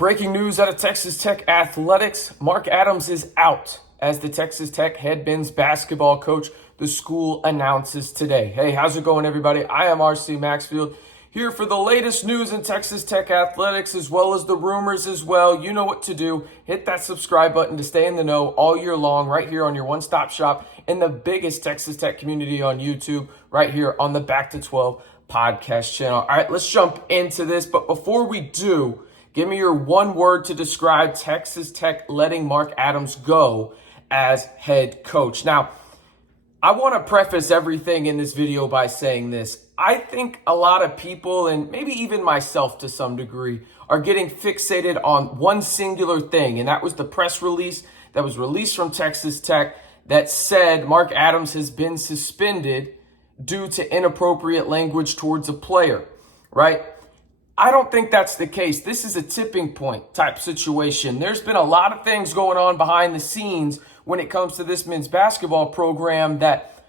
Breaking news out of Texas Tech Athletics. Mark Adams is out as the Texas Tech head men's basketball coach, the school announces today. Hey, how's it going, everybody? I am RC Maxfield here for the latest news in Texas Tech Athletics, as well as the rumors as well. You know what to do. Hit that subscribe button to stay in the know all year long right here on your one-stop shop in the biggest Texas Tech community on YouTube, right here on the Back to 12 podcast channel. All right, let's jump into this. But before we do, give me your one word to describe Texas Tech letting Mark Adams go as head coach. Now, I want to preface everything in this video by saying this. I think a lot of people, and maybe even myself to some degree, are getting fixated on one singular thing, and that was the press release that was released from Texas Tech that said Mark Adams has been suspended due to inappropriate language towards a player, right? I don't think that's the case. This is a tipping point type situation. There's been a lot of things going on behind the scenes when it comes to this men's basketball program that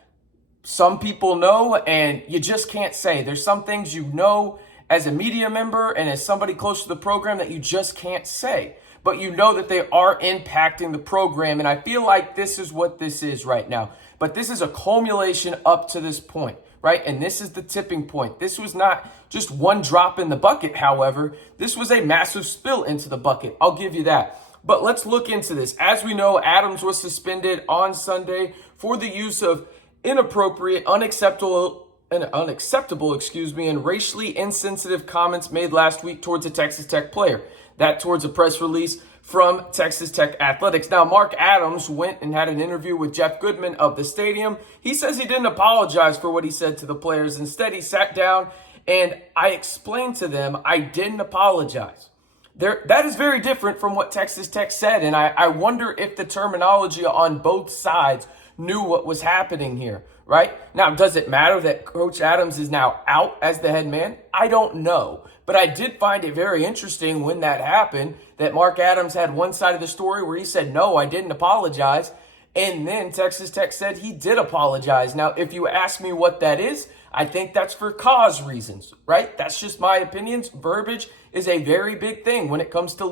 some people know and you just can't say. There's some things you know as a media member and as somebody close to the program that you just can't say. But you know that they are impacting the program, and I feel like this is what this is right now. But this is a culmination up to this point, right? And this is the tipping point. This was not just one drop in the bucket, however. This was a massive spill into the bucket. I'll give you that. But let's look into this. As we know, Adams was suspended on Sunday for the use of inappropriate, unacceptable, and racially insensitive comments made last week towards a Texas Tech player. That towards a press release from Texas Tech Athletics. Now, Mark Adams went and had an interview with Jeff Goodman of the stadium. He says he didn't apologize for what he said to the players. Instead, he sat down and I explained to them I didn't apologize. That is very different from what Texas Tech said, and I wonder if the terminology on both sides knew what was happening here, right? Now, does it matter that Coach Adams is now out as the head man? I don't know. But I did find it very interesting when that happened that Mark Adams had one side of the story where he said, no, I didn't apologize. And then Texas Tech said he did apologize. Now, if you ask me what that is, I think that's for cause reasons, right? That's just my opinions. Verbiage is a very big thing when it comes to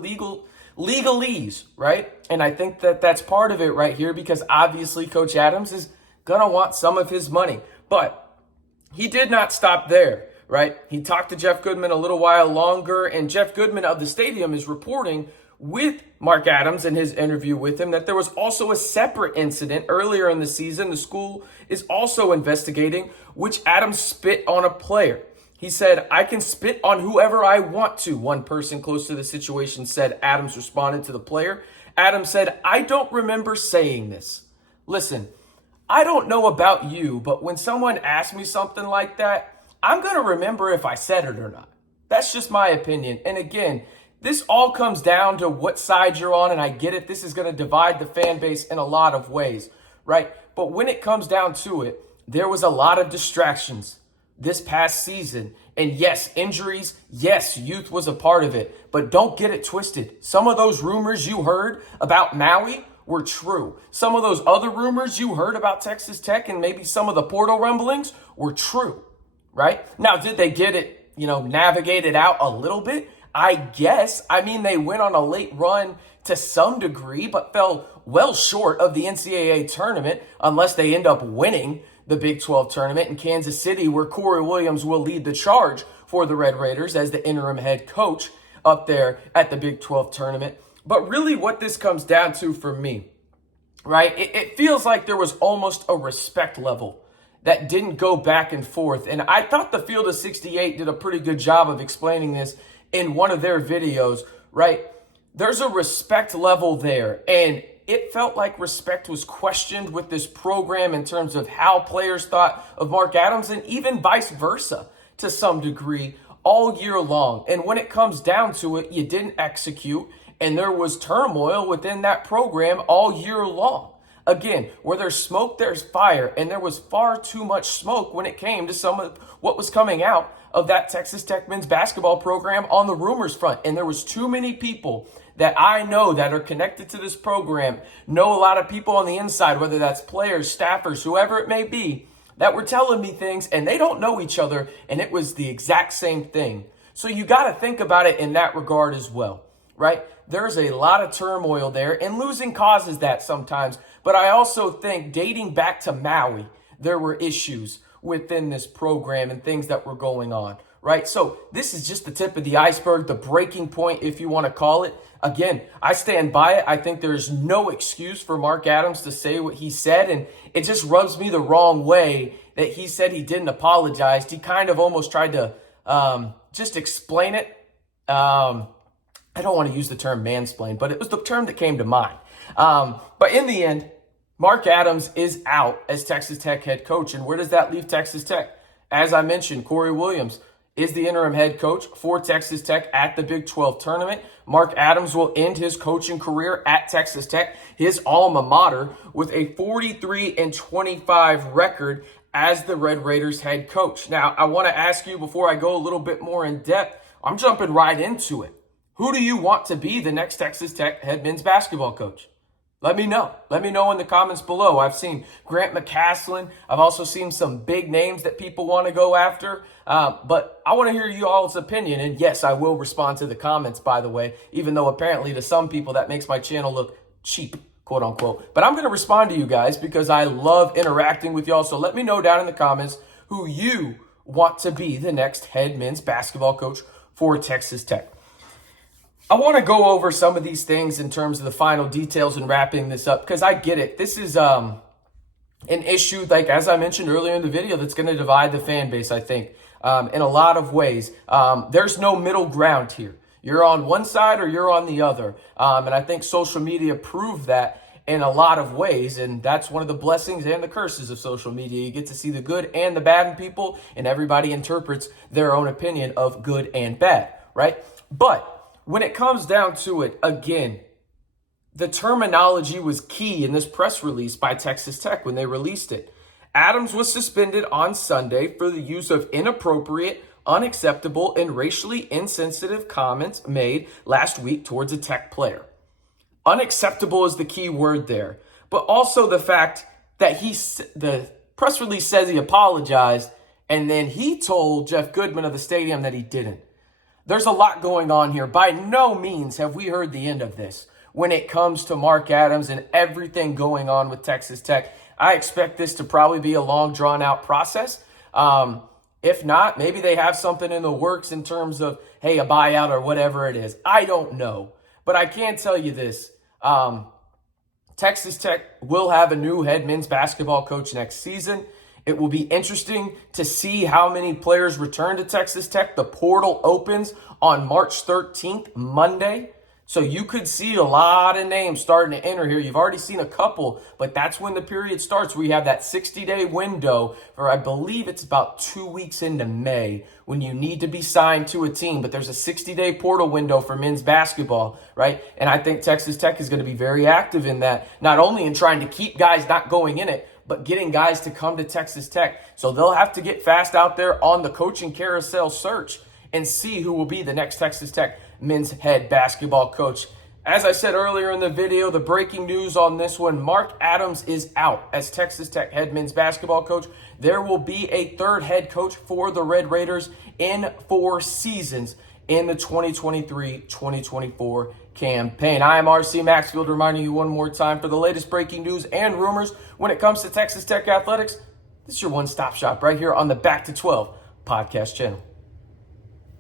legalese, right? And I think that that's part of it right here because obviously Coach Adams is going to want some of his money. But he did not stop there. Right? He talked to Jeff Goodman a little while longer, and Jeff Goodman of the stadium is reporting with Mark Adams in his interview with him that there was also a separate incident earlier in the season. The school is also investigating, which Adams spit on a player. He said, I can spit on whoever I want to. One person close to the situation said. Adams responded to the player. Adams said, I don't remember saying this. Listen, I don't know about you, but when someone asks me something like that, I'm going to remember if I said it or not. That's just my opinion. And again, this all comes down to what side you're on, and I get it. This is going to divide the fan base in a lot of ways, right? But when it comes down to it, there was a lot of distractions this past season. And yes, injuries, yes, youth was a part of it. But don't get it twisted. Some of those rumors you heard about Maui were true. Some of those other rumors you heard about Texas Tech and maybe some of the portal rumblings were true. Right? Now, did they get it, navigated out a little bit? I guess. I mean, they went on a late run to some degree, but fell well short of the NCAA tournament unless they end up winning the Big 12 tournament in Kansas City, where Corey Williams will lead the charge for the Red Raiders as the interim head coach up there at the Big 12 tournament. But really what this comes down to for me, right? It feels like there was almost a respect level that didn't go back and forth. And I thought the Field of 68 did a pretty good job of explaining this in one of their videos, right? There's a respect level there. And it felt like respect was questioned with this program in terms of how players thought of Mark Adams and even vice versa to some degree all year long. And when it comes down to it, you didn't execute. And there was turmoil within that program all year long. Again, where there's smoke, there's fire, and there was far too much smoke when it came to some of what was coming out of that Texas Tech men's basketball program on the rumors front. And there was too many people that I know that are connected to this program, know a lot of people on the inside, whether that's players, staffers, whoever it may be, that were telling me things, and they don't know each other, and it was the exact same thing. So you got to think about it in that regard as well, right? There's a lot of turmoil there, and losing causes that sometimes. But I also think dating back to Maui, there were issues within this program and things that were going on, right? So this is just the tip of the iceberg, the breaking point, if you want to call it. Again, I stand by it. I think there's no excuse for Mark Adams to say what he said, and it just rubs me the wrong way that he said he didn't apologize. He kind of almost tried to just explain it. I don't want to use the term mansplain, but it was the term that came to mind. But in the end, Mark Adams is out as Texas Tech head coach. And where does that leave Texas Tech? As I mentioned, Corey Williams is the interim head coach for Texas Tech at the Big 12 tournament. Mark Adams will end his coaching career at Texas Tech, his alma mater, with a 43-25 record as the Red Raiders head coach. Now, I want to ask you before I go a little bit more in depth, I'm jumping right into it. Who do you want to be the next Texas Tech head men's basketball coach? Let me know. Let me know in the comments below. I've seen Grant McCaslin. I've also seen some big names that people want to go after. But I want to hear you all's opinion. And yes, I will respond to the comments, by the way, even though apparently to some people that makes my channel look cheap, quote unquote. But I'm going to respond to you guys because I love interacting with y'all. So let me know down in the comments who you want to be the next head men's basketball coach for Texas Tech. I want to go over some of these things in terms of the final details and wrapping this up because I get it. This is an issue, like as I mentioned earlier in the video, that's going to divide the fan base, I think, in a lot of ways. There's no middle ground here. You're on one side or you're on the other. And I think social media proved that in a lot of ways. And that's one of the blessings and the curses of social media. You get to see the good and the bad in people, and everybody interprets their own opinion of good and bad, right? But when it comes down to it, again, the terminology was key in this press release by Texas Tech when they released it. Adams was suspended on Sunday for the use of inappropriate, unacceptable, and racially insensitive comments made last week towards a Tech player. Unacceptable is the key word there, but also the fact that the press release says he apologized, and then he told Jeff Goodman of the stadium that he didn't. There's a lot going on here. By no means have we heard the end of this when it comes to Mark Adams and everything going on with Texas Tech. I expect this to probably be a long, drawn-out process. If not, maybe they have something in the works in terms of, hey, a buyout or whatever it is. I don't know. But I can tell you this. Texas Tech will have a new head men's basketball coach next season. It will be interesting to see how many players return to Texas Tech. The portal opens on March 13th, Monday. So you could see a lot of names starting to enter here. You've already seen a couple, but that's when the period starts. We have that 60-day window, or I believe it's about 2 weeks into May, when you need to be signed to a team. But there's a 60-day portal window for men's basketball, right? And I think Texas Tech is going to be very active in that, not only in trying to keep guys not going in it, but getting guys to come to Texas Tech. So they'll have to get fast out there on the coaching carousel search and see who will be the next Texas Tech men's head basketball coach. As I said earlier in the video, the breaking news on this one, Mark Adams is out as Texas Tech head men's basketball coach. There will be a third head coach for the Red Raiders in 4 seasons in the 2023-2024 campaign. I am RC Maxfield, reminding you one more time for the latest breaking news and rumors when it comes to Texas Tech athletics. This is your one-stop shop right here on the Back to 12 podcast channel.